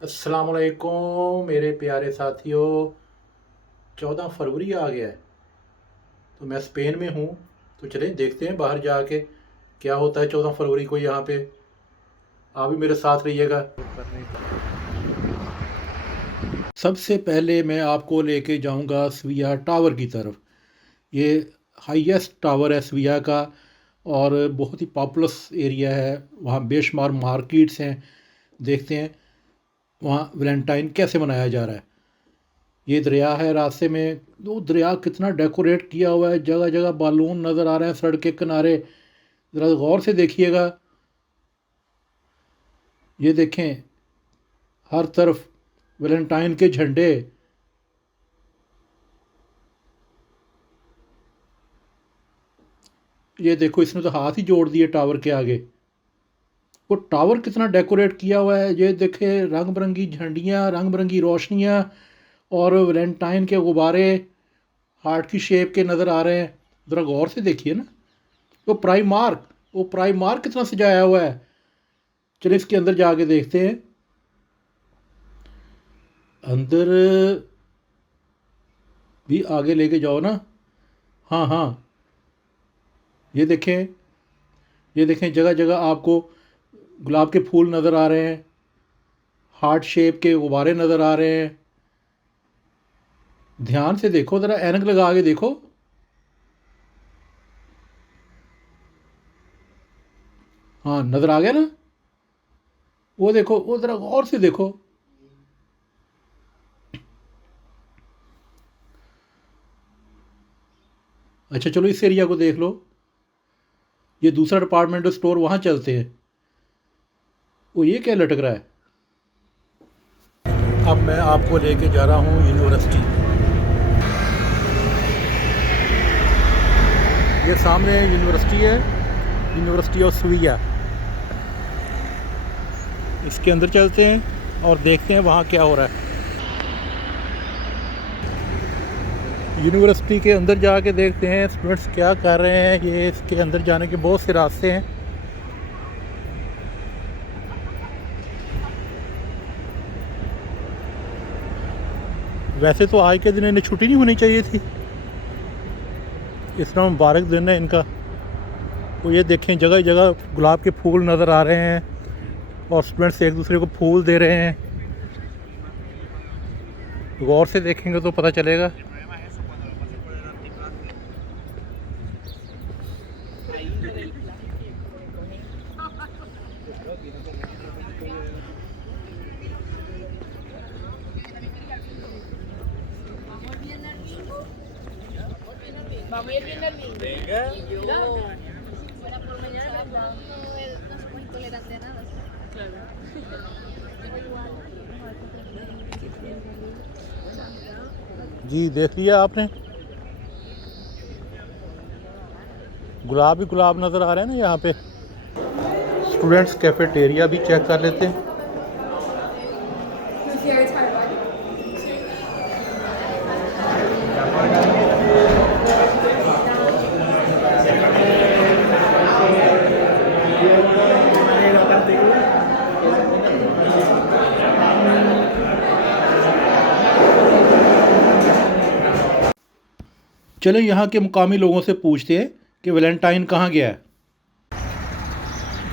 अस्सलामुअलैकुम मेरे प्यारे साथियों। 14 फरवरी आ गया है तो मैं स्पेन में हूँ। तो चलें देखते हैं बाहर जाके क्या होता है 14 फरवरी को यहाँ पे। आप भी मेरे साथ रहिएगा। सबसे पहले मैं आपको लेके जाऊँगा स्विया टावर की तरफ। ये हाईएस्ट टावर है स्विया का और बहुत ही पॉपुलस एरिया है। वहाँ बेशुमार मार्केट्स हैं। देखते हैं वहाँ वैलेंटाइन कैसे मनाया जा रहा है। ये दरिया है रास्ते में। वो दरिया कितना डेकोरेट किया हुआ है, जगह जगह बालून नज़र आ रहे हैं सड़क के किनारे। ज़रा गौर से देखिएगा। ये देखें हर तरफ वैलेंटाइन के झंडे। ये देखो इसने तो हाथ ही जोड़ दिए टावर के आगे। वो टावर कितना डेकोरेट किया हुआ है। ये देखे रंग बिरंगी झंडियाँ, रंग बिरंगी रोशनियाँ और वैलेंटाइन के गुब्बारे हार्ट की शेप के नज़र आ रहे हैं। ज़रा गौर से देखिए ना। वो प्राइम मार्क कितना सजाया हुआ है। चलिए इसके अंदर जाके देखते हैं। अंदर भी आगे लेके जाओ ना। हाँ हाँ, ये देखें, ये देखें जगह जगह आपको गुलाब के फूल नज़र आ रहे हैं, हार्ट शेप के गुब्बारे नज़र आ रहे हैं। ध्यान से देखो, ज़रा ऐनक लगा के देखो। हाँ, नज़र आ गया ना। वो देखो, वो ज़रा गौर से देखो। अच्छा चलो इस एरिया को देख लो। ये दूसरा डिपार्टमेंटल स्टोर, वहाँ चलते हैं। वो ये क्या लटक रहा है। अब मैं आपको लेके जा रहा हूँ यूनिवर्सिटी। ये सामने यूनिवर्सिटी है, यूनिवर्सिटी ऑफ सुविया। इसके अंदर चलते हैं और देखते हैं वहाँ क्या हो रहा है। यूनिवर्सिटी के अंदर जाके देखते हैं स्टूडेंट्स क्या कर रहे हैं। ये इसके अंदर जाने के बहुत से रास्ते हैं। वैसे तो आज के दिन इन्हें छुट्टी नहीं होनी चाहिए थी। इतना मुबारक दिन है इनका। तो ये देखें जगह जगह गुलाब के फूल नज़र आ रहे हैं और स्टूडेंट्स एक दूसरे को फूल दे रहे हैं। गौर से देखेंगे तो पता चलेगा। Vamos a ir viendo el bingo. Venga. Y yo. Para por mañana no somos intolerantes a nada. Claro. जी देख लिया आपने, गुलाब ही गुलाब नज़र आ रहे हैं ना यहाँ पे। स्टूडेंट्स कैफेटेरिया भी चेक कर लेते हैं। चलें यहाँ के मुकामी लोगों से पूछते हैं कि वैलेंटाइन कहाँ गया है।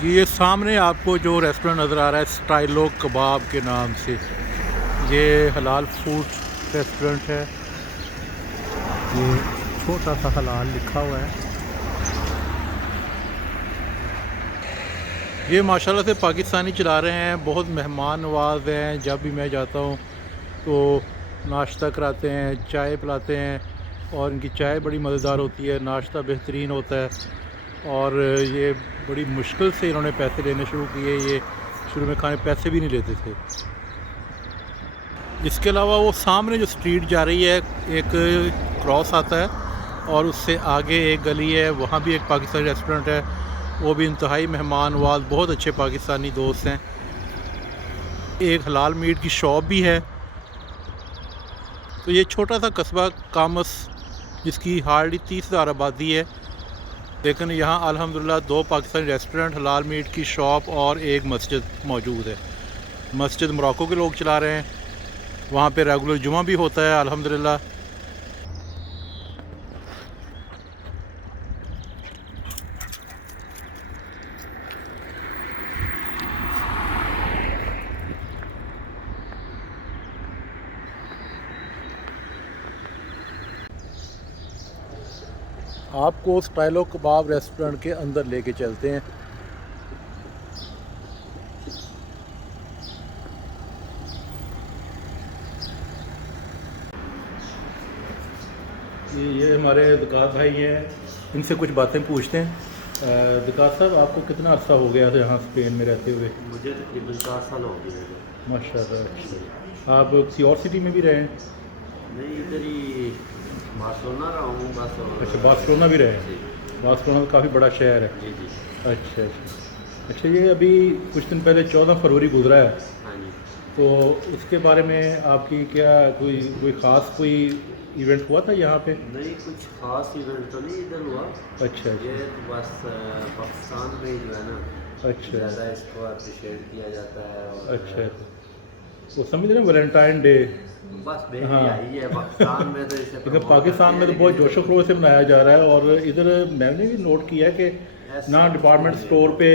जी ये सामने आपको जो रेस्टोरेंट नज़र आ रहा है स्टाइलो कबाब के नाम से, ये हलाल फूड रेस्टोरेंट है। ये छोटा सा हलाल लिखा हुआ है। ये माशाल्लाह से पाकिस्तानी चला रहे हैं, बहुत मेहमान नवाज हैं। जब भी मैं जाता हूँ तो नाश्ता कराते हैं, चाय पिलाते हैं और इनकी चाय बड़ी मज़ेदार होती है, नाश्ता बेहतरीन होता है। और ये बड़ी मुश्किल से इन्होंने पैसे लेने शुरू किए। ये शुरू में खाने पैसे भी नहीं लेते थे। इसके अलावा वो सामने जो स्ट्रीट जा रही है, एक क्रॉस आता है और उससे आगे एक गली है, वहाँ भी एक पाकिस्तानी रेस्टोरेंट है। वो भी इंतहाई मेहमान नवाज, बहुत अच्छे पाकिस्तानी दोस्त हैं। एक हलाल मीट की शॉप भी है। तो ये छोटा सा कस्बा कामस, जिसकी हार्डली 30,000 आबादी है, लेकिन यहाँ अल्हम्दुलिल्लाह 2 पाकिस्तानी रेस्टोरेंट, हलाल मीट की शॉप और एक मस्जिद मौजूद है। मस्जिद मोरक्को के लोग चला रहे हैं, वहाँ पे रेगुलर जुमा भी होता है अल्हम्दुलिल्लाह। आपको स्टाइलो कबाब रेस्टोरेंट के अंदर लेके चलते हैं। ये हमारे दुकान भाई हैं, इनसे कुछ बातें पूछते हैं। दुकान साहब, आपको कितना अर्सा हो गया था यहाँ स्पेन में रहते हुए? मुझे तकरीबन 4 साल हो गए हैं। माशाल्लाह। आप किसी और सिटी में भी रहे हैं? नहीं, इधर ही बार्सिलोना रहा हूँ बस। अच्छा, बार्सिलोना भी रहे हैं। जी बार्सिलोना तो काफ़ी बड़ा शहर है। जी जी। अच्छा अच्छा अच्छा। ये अभी कुछ दिन पहले 14 फरवरी गुजरा है, हाँ जी। तो उसके बारे में आपकी क्या कोई ख़ास कोई इवेंट हुआ था यहाँ पे? नहीं, कुछ खास इवेंट तो नहीं इधर हुआ। अच्छा ये अच्छा तो बस पाकिस्तान में ही जो है ना अच्छा ज़्यादा इसको अप्रिशिएट किया जाता है। और अच्छा। वो समझ रहे हैं वैलेंटाइन डे। बस बेबी हाँ। आई है पाकिस्तान में, तो इसे इधर promote पाकिस्तान में करते तो हैं, बहुत लेकिन जोशो खरोश से मनाया जा रहा है, और इधर मैंने भी नोट किया है कि ऐसा ना कुछ डिपार्टमेंट नहीं है। स्टोर पे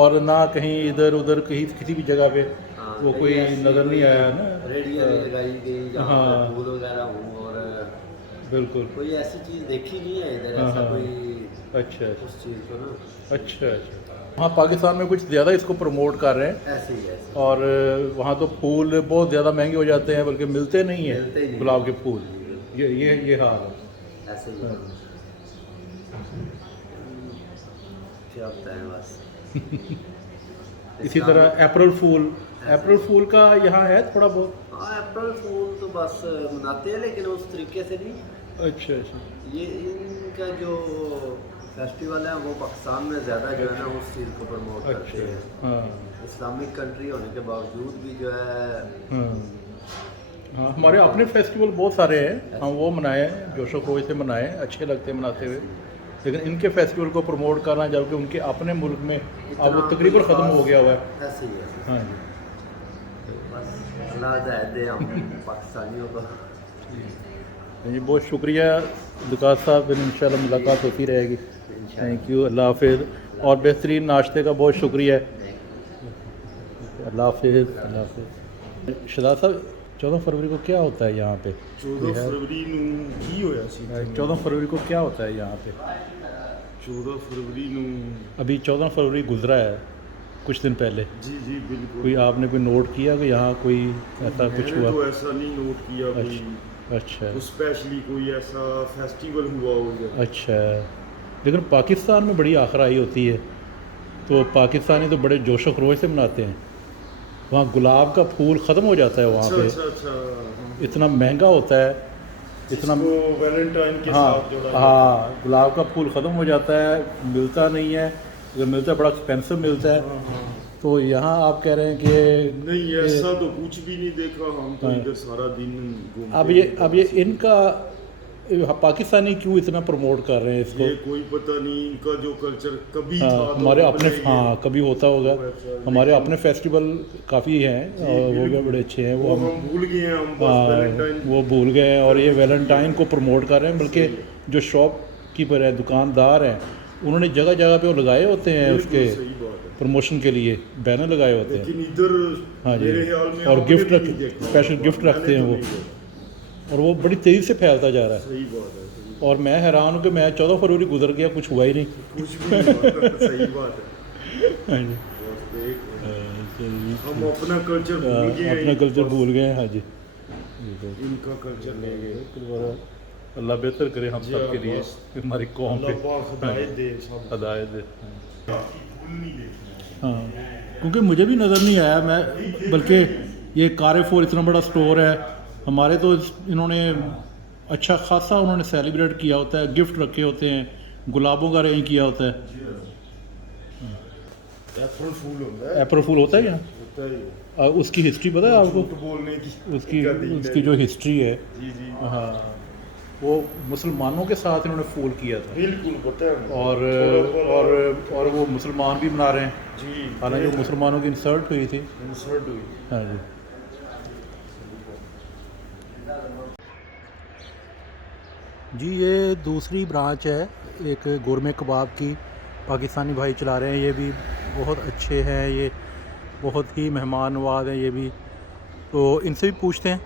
और ना कहीं इधर उधर कहीं किसी भी जगह पे हाँ, वो कहीं कोई ऐसी नज़र नहीं कोई आया ना। रेडियो भी लगाई गई जहाँ हाँ। पे फूल वगैरह हो, और बिल्कुल। कोई ऐसी चीज़ देखी नहीं है इधर। हाँ, ऐसा हाँ। कोई अच्छा अच्छा उस चीज़ को ना अच्छा अच्छा। हाँ, पाकिस्तान में कुछ ज़्यादा इसको प्रमोट कर रहे हैं, ऐसे ही ऐसे। और वहाँ तो फूल बहुत ज़्यादा महंगे हो जाते हैं, बल्कि मिलते नहीं मिलते ही हैं नहीं। गुलाब के फूल। ये हाल है। ऐसे ही हाँ। क्या होता है बस। इसी तरह अप्रैल फूल का यहाँ है थोड़ा बहुत। हाँ, अप्रैल फूल तो बस मनाते हैं, लेकिन उस तरीके से नहीं। अच्छा अच्छा ये इनका जो फेस्टिवल है वो पाकिस्तान में ज़्यादा जो है ना उस चीज़ को प्रमोट करते अच्छा। हैं। हाँ इस्लामिक कंट्री होने के बावजूद भी जो है हाँ हाँ, हमारे अपने फेस्टिवल बहुत सारे हैं, हम वो मनाए, जोशो खरोश से मनाए, अच्छे लगते हैं मनाते हुए। लेकिन इनके फेस्टिवल को प्रमोट करना, जबकि उनके अपने मुल्क में अब वो तकरीबन ख़त्म हो गया हुआ है। ऐसे ही है। हाँ जी। बस अल्लाह हिदायत दे हम पाकिस्तानियों को। जी, बहुत शुक्रिया दुकान साहब, इंशाल्लाह मुलाकात होती रहेगी। थैंक यू, अल्लाह हाफिज़। और बेहतरीन नाश्ते का बहुत शुक्रिया। अल्लाह हाफिज़, अल्लाह हाफिज़। शहजाद साहब, 14 फरवरी को क्या होता है यहाँ पे? 14 फरवरी ਨੂੰ ਕੀ ਹੋਇਆ ਸੀ? 14 फरवरी को क्या होता है यहाँ पे? 14 फरवरी ਨੂੰ अभी 14 फरवरी गुजरा है कुछ दिन पहले, जी जी बिल्कुल। कोई आपने कोई नोट किया कि यहाँ कोई ऐसा कुछ मैंने हुआ? तो ऐसा नहीं नोट किया कोई अच्छा स्पेशली कोई ऐसा फेस्टिवल हुआ होगा। अच्छा। लेकिन पाकिस्तान में बड़ी आखराई होती है, तो पाकिस्तानी तो बड़े जोशो खरोश से मनाते हैं। वहाँ गुलाब का फूल ख़त्म हो जाता है वहाँ अच्छा पे, अच्छा अच्छा। इतना महंगा होता है, इतना। इसको वैलेंटाइन के हाँ साथ जोड़ा जाता हाँ, गुलाब का फूल ख़त्म हो जाता है, मिलता नहीं है, अगर मिलता है बड़ा एक्सपेंसिव मिलता है। है। हाँ। तो यहाँ आप कह रहे हैं कि नहीं, ऐसा तो कुछ भी नहीं देखा, हम तो हाँ। इधर सारा दिन घूमते अब ये हैं। इनका पाकिस्तानी क्यों इतना प्रमोट कर रहे हैं इसको? ये कोई पता नहीं, इनका जो कल्चर कभी हाँ, था तो हमारे अब अपने, नहीं है। हाँ कभी होता होगा। वो ऐसा, हमारे लेकिन- अपने फेस्टिवल काफ़ी हैं और वो भी बिल्कुल। बड़े अच्छे हैं। वो हम भूल गए हैं, हम बस हाँ, वैलेंटाइन वो भूल गए हैं, और ये वैलेंटाइन को प्रमोट कर रहे हैं। बल्कि जो शॉपकीपर है, दुकानदार हैं, उन्होंने जगह जगह पे वो लगाए होते हैं बिल्कुल उसके सही बात है। प्रमोशन के लिए बैनर लगाए होते हैं। लेकिन इधर हाँ जी, मेरे ख्याल में और आपने गिफ्ट भी रख, नहीं देखा स्पेशल होगा, गिफ्ट रखते मैंने हैं तो वो, नहीं देखा। और वो बड़ी तेज़ी से फैलता जा रहा है। सही बात है, सही और मैं हैरान हूँ कि मैं 14 फरवरी गुजर गया, कुछ हुआ ही नहीं। कुछ भी नहीं हुआ। सही बात है। हाँ जी, बस देख, हाँ, हम अपना कल्चर भूल गए हैं, अपना कल्चर बस भूल गए हैं। हाँ जी, इनका कल्चर ले गए। अल्लाह बेहतर करे हम जी, सब के लिए, बस। हमारी कौम पे अल्लाह पाक हिदायत दे सब। हदायत दे। भूल नहीं देखना। हाँ, क्योंकि मुझे भी नज़र नहीं आया, मैं बल्कि ये कारफोर इतना बड़ा स्टोर है हमारे, तो इन्होंने अच्छा खासा उन्होंने सेलिब्रेट किया होता है, गिफ्ट रखे होते हैं, गुलाबों का अरेंज किया होता है। अप्रैल फूल होता है। अप्रैल फूल होता है यहाँ, होता ही है। उसकी हिस्ट्री पता है आपको? झूठ बोलने की उसकी का दिन है। उसकी जो हिस्ट्री है, जी जी। हाँ, वो मुसलमानों के साथ इन्होंने फूल किया था बिल्कुल पता है मुझे। और वो मुसलमान भी मना रहे हैं, जी हालांकि वो मुसलमानों की इंसल्ट हुई थी। इंसर्ट हुई। हाँ जी। जी ये दूसरी ब्रांच है एक गोरमे कबाब की, पाकिस्तानी भाई चला रहे हैं। ये भी बहुत अच्छे हैं, ये बहुत ही मेहमान नवाज हैं ये भी, तो इनसे भी पूछते हैं।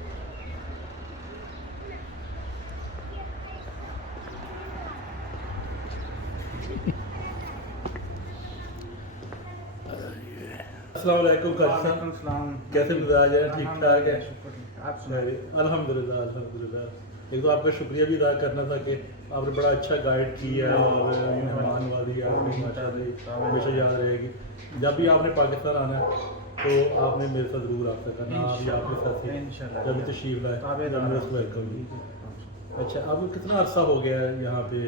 अस्सलाम वालेकुम काजी साहब, कैसे मिजाज है? ठीक ठाक है? अल्हम्दुलिल्लाह अल्हम्दुलिल्लाह। एक तो आपका शुक्रिया भी अदा करना था कि आपने बड़ा अच्छा गाइड किया और मेहमान वाली आपकी माशाअल्लाह हमेशा याद रहेगी। जब भी आपने पाकिस्तान आना है तो आपने मेरे साथ ज़रूर रब्ता करना, आप या आपके साथी जब भी तशरीफ लाए वेलकम। अच्छा, आपको कितना अर्सा हो गया है यहाँ पे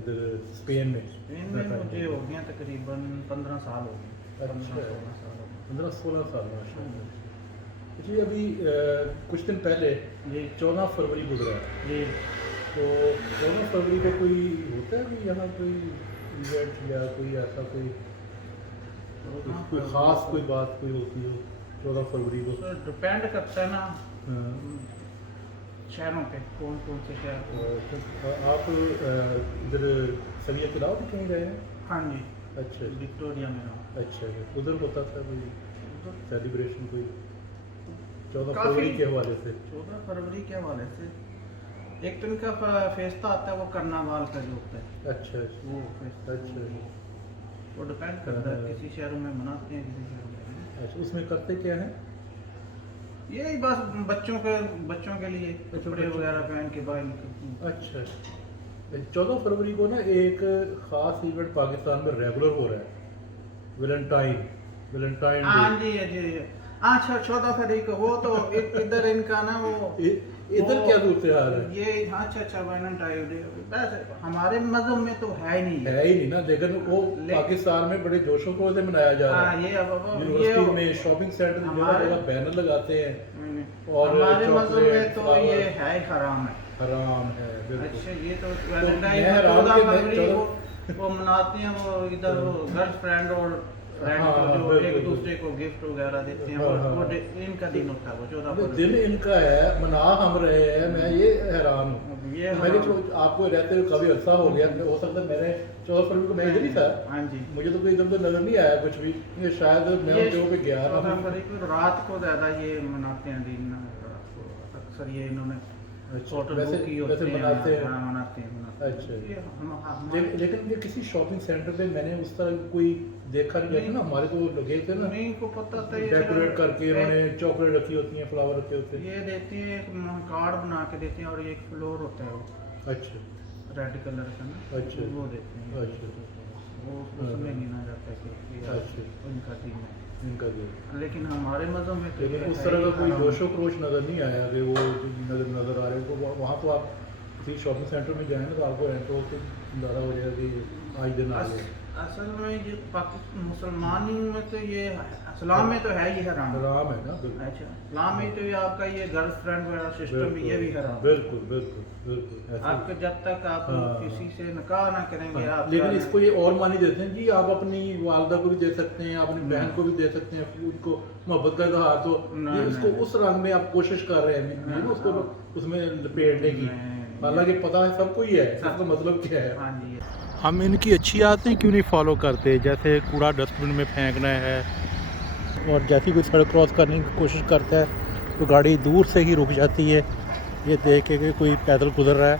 इधर स्पेन में? मुझे हो गया तकरीबन 15 साल हो गए। 15-16 साल माशाअल्लाह। जी अभी कुछ दिन पहले जी 14 फरवरी गुजरा है, जी तो 14 फरवरी को कोई होता है कि यहाँ कोई इवेंट या कोई ऐसा कोई ख़ास कोई बात कोई होती हो 14 फरवरी को? डिपेंड करता है ना हाँ। शहरों पे कौन कौन से शहर। आप इधर सविया के अलावा भी कहीं गए हैं? हाँ जी, अच्छा विक्टोरिया में हूँ। अच्छा, उधर होता था कोई सेलिब्रेशन कोई 14 काफी- फरवरी के हवाले से? 14 फरवरी के हवाले से एक दिन का फेस्ता आता है, वो करनावाल का जो होता है अच्छा वो फेस्ता। अच्छा वो डिपेंड करता है, हाँ। किसी शहरों में मनाते हैं किसी शहरों में नहीं। अच्छा, उसमें करते क्या हैं? यही बस बच्चों के लिए कपड़े वगैरह पहन के बाहर निकलते हैं। अच्छा, 14 फरवरी को ना एक ख़ास इवेंट पाकिस्तान में रेगुलर हो रहा है, वैलेंटाइन हाँ डे। जी जी। अच्छा, 14 फरवरी को वो तो इधर इनका ना वो इधर क्या सूरत हाल है? ये अच्छा वैलेंटाइन डे वैसे हमारे मजहब में तो है ही नहीं है ही नहीं ना, लेकिन वो पाकिस्तान में बड़े जोशो खरोश से मनाया जा रहा हाँ, है। ये अब यूनिवर्सिटी में शॉपिंग सेंटर में जगह हमारे- जगह बैनर लगाते हैं और और हमारे मजहब में चॉकलेट, तो फ्लावर, ये है ही हराम है। हराम है बिल्कुल। अच्छा, ये तो मैं वैलेंटाइन हराम 14 के- मैं फरवरी 14 वो मनाते हैं, वो इधर वो गर्लफ्रेंड और फ्रेंड हाँ, को जो बिल्कुल, एक बिल्कुल। दूसरे को गिफ्ट वगैरह देते हैं, हाँ, हाँ, वो हाँ। इनका दिन होता है वो 14 वो फरवरी। दिन इनका है, मना हम रहे हैं, मैं ये हैरान हूँ। ये मैंने हराम। तो आपको रहते हुए काफ़ी अर्सा हो गया, हो सकता है मैंने 14 फरवरी को मैं इधर ही था, हाँ जी। मुझे तो कोई इधर तो नज़र नहीं आया कुछ भी, ये शायद मैं ये उनके ऊपर गया ना 14 हूँ। फरवरी को रात को ज़्यादा ये मनाते हैं दिन रात को। अक्सर ये इन्होंने अच्छा, होटल वैसे बुक की वैसे होती है। मनाते हैं। हाँ, मनाते हैं। अच्छा। ये लेकिन ये किसी शॉपिंग सेंटर पे मैंने उस तरह कोई देखा नहीं है ना, हमारे तो लगे थे ना नहीं को पता था ये डेकोरेट करके एक- उन्होंने चॉकलेट रखी होती हैं, फ्लावर रखे होते हैं। ये देते हैं, एक कार्ड बना के देते हैं और एक फ्लोर होता है वो अच्छा रेड कलर का ना, अच्छा। वो देते हैं। अच्छा। वो उसमें गिना जाता है कि ये अच्छा। उनका दिन है। इनका जो, लेकिन हमारे मज़हब में तो लेकिन ये उस है तरह ही का कोई हराम। जोशो खरोश नज़र नहीं आया कि वो जो नज़र आ रहे हैं। तो वहाँ तो आप किसी शॉपिंग सेंटर में जाएँ ना तो आपको एंटर होते अंदाज़ा हो जाएगा कि आज दिन आ गया। असल में ये पाकिस्तान मुसलमान में तो ये इस्लाम में तो है ही हराम। हराम है ना बिल्कुल। अच्छा, इस्लाम में तो ये आपका ये गर्लफ्रेंड वगैरह सिस्टम ये भी हराम है। बिल्कुल बिल्कुल बिल्कुल ऐसा ही। आपको जब तक आप हाँ। किसी से निकाह ना करेंगे हाँ, आप लेकिन इसको ये और मानी देते हैं जी, आप अपनी वालदा को भी दे सकते हैं, अपनी बहन को भी दे सकते हैं, उनको मोहब्बत का इजहार, तो नहीं, ये उसको नहीं। उस रंग में आप कोशिश कर रहे हैं हाँ, उसको हाँ। उसमें लपेटने की, नहीं। हालांकि पता है सबको ही है इसका मतलब क्या है। हाँ जी। हम इनकी अच्छी आदतें क्यों नहीं फॉलो करते, जैसे कूड़ा डस्टबिन में फेंकना है, और जैसी कोई सड़क क्रॉस करने की कोशिश करता है तो गाड़ी दूर से ही रुक जाती है, ये देख के कि कोई पैदल गुजर रहा है